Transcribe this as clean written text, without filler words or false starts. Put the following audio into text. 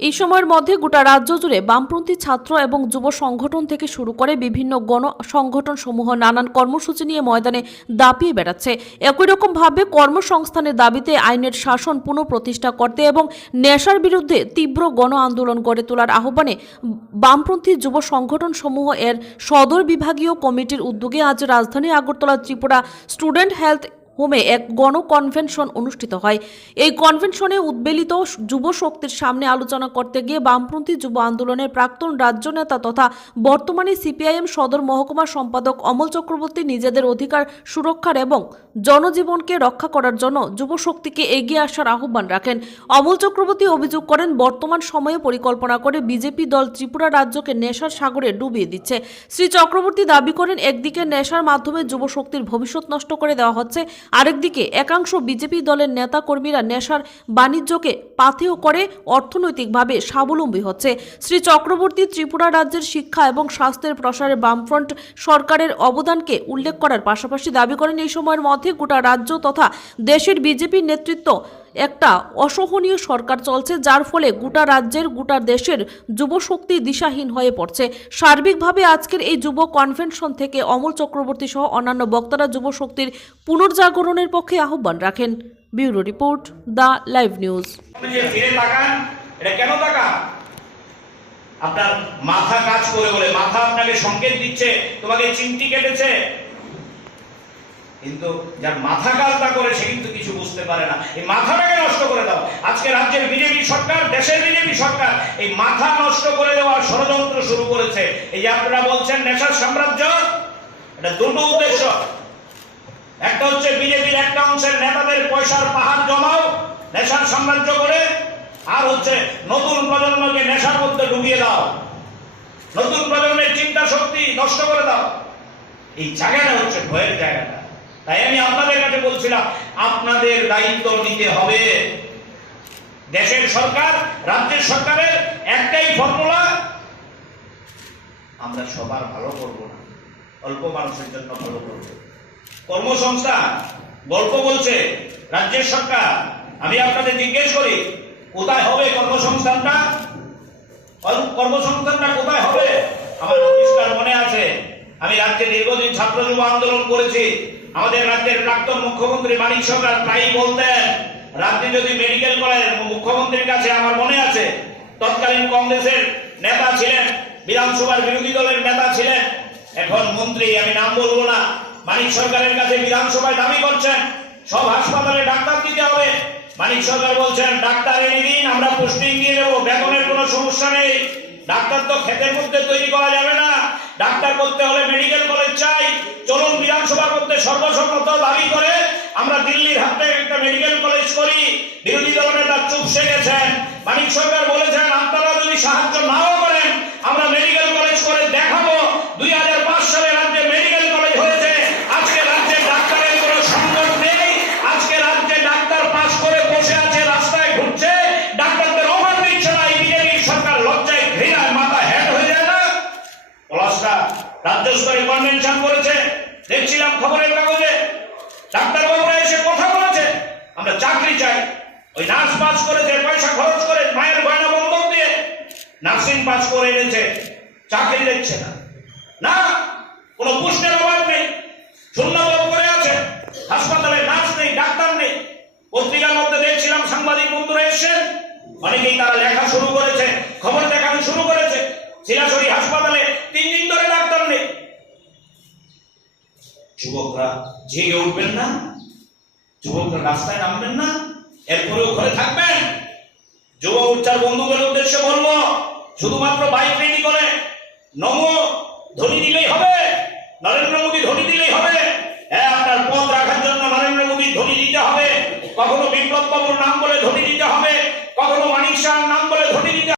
এই সময়ের মধ্যে গোটা রাজ্য জুড়ে বামপন্থী ছাত্র এবং যুব সংগঠন থেকে শুরু করে বিভিন্ন গণ সংগঠন সমূহ নানান কর্মসূচি নিয়ে ময়দানে দাপিয়ে বেড়াচ্ছে। একই রকমভাবে কর্মসংস্থানের দাবিতে আইনের শাসন পুনঃপ্রতিষ্ঠা করতে এবং নেশার বিরুদ্ধে তীব্র গণ আন্দোলন গড়ে তোলার আহ্বানে বামপন্থী যুব সংগঠন সমূহ এর সদর বিভাগীয় কমিটির উদ্যোগে আজ রাজধানী আগরতলা ত্রিপুরা স্টুডেন্ট হেলথ হোমে এক গণ কনভেনশন অনুষ্ঠিত হয়। এই কনভেনশনে উদ্বেলিত যুব শক্তির সামনে আলোচনা করতে গিয়ে বামপন্থী যুব আন্দোলনের প্রাক্তন রাজ্য নেতা তথা বর্তমানে সিপিআইএম সদর মহকুমা সম্পাদক অমল চক্রবর্তী নিজেদের অধিকার সুরক্ষার এবং জনজীবনকে রক্ষা করার জন্য যুব শক্তিকে এগিয়ে আসার আহ্বান রাখেন। অমল চক্রবর্তী অভিযোগ করেন, বর্তমান সময়ে পরিকল্পনা করে বিজেপি দল ত্রিপুরা রাজ্যকে নেশার সাগরে ডুবিয়ে দিচ্ছে। শ্রী চক্রবর্তী দাবি করেন, একদিকে নেশার মাধ্যমে যুব শক্তির ভবিষ্যৎ নষ্ট করে দেওয়া হচ্ছে, আরেকদিকে একাংশ বিজেপি দলের নেতা কর্মীরা নেশার বাণিজ্যকে পাথেয় করে অর্থনৈতিকভাবে স্বাবলম্বী হচ্ছে। শ্রী চক্রবর্তী ত্রিপুরা রাজ্যের শিক্ষা এবং স্বাস্থ্যের প্রসারে বামফ্রন্ট সরকারের অবদানকে উল্লেখ করার পাশাপাশি দাবি করেন, এই সময়ের মধ্যে গোটা রাজ্য তথা দেশের বিজেপি নেতৃত্ব একটা অসহনীয় সরকার চলছে, যার ফলে গোটা রাজ্যের গোটা দেশের যুবশক্তি দিশাহীন হয়ে পড়ছে। সার্বিকভাবে আজকের এই যুব কনভেনশন থেকে অমল চক্রবর্তী সহ অন্যান্য বক্তারা যুবশক্তির পুনর্জাগরণের পক্ষে আহ্বান রাখেন। Bureau report, the live news. আপনার মাথা কাজ করে বলে মাথা আপনাকে সংকেত দিচ্ছে তোমাকে চিমটি কেটেছে, কিন্তু যার মাথা কাজ না করে সে কিন্তু কিছু বুঝতে পারে না। এই মাথাটাকে নষ্ট করে দাও। আজকে রাজ্যের বিজেপি সরকার, দেশের বিজেপি সরকার এই মাথা নষ্ট করে দেওয়ার ষড়যন্ত্র শুরু করেছে। এই যে আপনারা বলছেন নেশার সাম্রাজ্য, এটা দুটো উদ্দেশ্য। একটা হচ্ছে বিজেপির একটা অংশের নেতাদের পয়সার পাহাড় জমাও নেশার সাম্রাজ্য করে, আর হচ্ছে নতুন প্রজন্মকে নেশার মধ্যে ডুবিয়ে দাও, নতুন প্রজন্মের চিন্তা শক্তি নষ্ট করে দাও। এই জায়গাটা হচ্ছে ভয়ের জায়গাটা। তাই আমি আপনাদের কাছে বলছিলাম, আপনাদের দায়িত্ব নিতে হবে। দেশের সরকার, রাজ্যের সরকারের একটাই ফর্মুলা, আমরা সবার ভালো করব না, অল্প মানুষের জন্য ভালো করব। কর্মসংস্থান গল্প বলছে রাজ্যের সরকার। আমি আপনাদের জিজ্ঞেস করি, কোথায় হবে কর্মসংস্থানটা? কর্মসংস্থানটা কোথায় হবে? আমার পরিষ্কার মনে আছে, আমি রাজ্যে দীর্ঘদিন ছাত্র যুব আন্দোলন করেছি। আমাদের রাজ্যের প্রাক্তন মুখ্যমন্ত্রী মানিক সরকার প্রায়ই বলতেন, রাজ্যে যদি মেডিকেল কলেজ, মুখ্যমন্ত্রীর কাছে আমার মনে আছে তৎকালীন কংগ্রেসের নেতা ছিলেন, বিধানসভার বিরোধী দলের নেতা ছিলেন, এখন মন্ত্রী, আমি নাম বলবো না, মানিক সরকারের কাছে বিধানসভায় দাবি করছেন সব হাসপাতালে ডাক্তার দিতে হবে। মানিক সরকার বলছেন, ডাক্তার এনে দিন, আমরা পোস্টিং দিয়ে দেবো, বেতনের কোনো সমস্যা নেই। ডাক্তার তো ক্ষেতের মধ্যে তৈরি করা যাবে না, ডাক্তার করতে হলে মেডিকেল কলেজ চাই। চলুন বিধানসভার মধ্যে সর্বসম্মত দাবি করে আমরা দিল্লির হাতে একটা মেডিকেল কলেজ করি। বিরোধী দল নেতা চুপসে গেছেন। মানিক সরকার বলেছেন, আপনারা যদি সাহায্য নাও করেন আমরা মেডিকেল কলেজ করে দেখাবো। 2005 সালে রাজ্যে মেডিকেল কলেজ হয়েছে। আজকে রাজ্যে ডাক্তারের কোনো সংকট নেই। আজকে রাজ্যে ডাক্তার পাস করে বসে আছে, রাস্তায় ঘুরছে, ডাক্তারদের অভাব দিচ্ছে না। এই বিজেপি সরকার লজ্জায় ঘৃণায় মাথা হেড হয়ে যায় না? পলাশটা রাজ্য স্তরে কনভেনশন করেছে, দেখছিলাম খবরের কাগজে, ডাক্তারবাবুরা এসে কথা বলেছে আমরা চাকরি চাই। ওই নার্স পাস করেছে, পয়সা খরচ করে, মায়ের গয়না বন্ধক দিয়ে নার্সিং পাস করে এনেছে, চাকরি দিচ্ছে না। না, কোনো পোস্টের অভাব নেই, শূন্যপদ করে আছে, হাসপাতালে নার্স নেই, ডাক্তার নেই। পত্রিকার মধ্যে দেখছিলাম সাংবাদিক বন্ধুরা এসেছেন, অনেকেই তারা লেখা শুরু করেছে, খবর দেখানো শুরু করেছে, শিলাছড়ি হাসপাতালে 3 দিন ধরে ডাক্তার নেই। যুবকরা জেগে উঠবেন না? যুবকরা রাস্তায় নামবেন না? এরপরেও ঘরে থাকবেন? যুব উচ্চার বন্ধুদের উদ্দেশ্যে বলবো, শুধুমাত্র বাইক রেডি করে নমো ধ্বনি দিলেই হবে, নরেন্দ্র মোদী ধ্বনি দিলেই হবে। হ্যাঁ, আপনার পথ রাখার জন্য নরেন্দ্র মোদী ধ্বনি দিতে হবে, কখনো বিপ্লব বাবুর নাম বলে ধ্বনি দিতে হবে, কখনো মানিক শাহর নাম বলে ধ্বনি দিতে